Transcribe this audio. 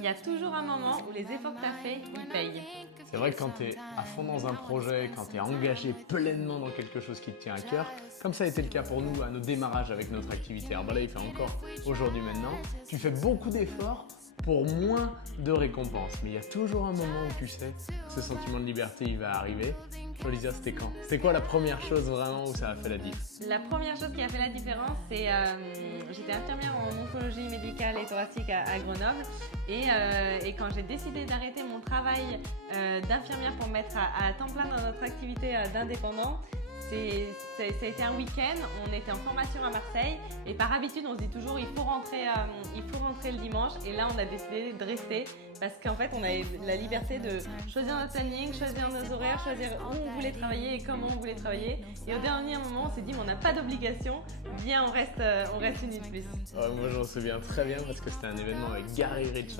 il y a toujours un moment où les efforts que tu as faits, ils payent. C'est vrai que quand tu es à fond dans un projet, quand tu es engagé pleinement dans quelque chose qui te tient à cœur, comme ça a été le cas pour nous à nos démarrages avec notre activité Herbalife et encore aujourd'hui maintenant, tu fais beaucoup d'efforts pour moins de récompenses. Mais il y a toujours un moment où tu sais que ce sentiment de liberté il va arriver. Olivia, c'était quand? C'était quoi la première chose vraiment où ça a fait la diff? La première chose qui a fait la différence, c'est j'étais infirmière en oncologie médicale et thoracique à Grenoble et quand j'ai décidé d'arrêter mon travail d'infirmière pour me mettre à temps plein dans notre activité d'indépendant, ça a été un week-end, on était en formation à Marseille et par habitude on se dit toujours il faut rentrer le dimanche et là on a décidé de rester parce qu'en fait on avait la liberté de choisir notre planning, choisir nos horaires, choisir où on voulait travailler et comment on voulait travailler et au dernier moment on s'est dit mais on n'a pas d'obligation, bien on reste une nuit de plus. Ouais, moi j'en souviens très bien parce que c'était un événement avec Gary Richard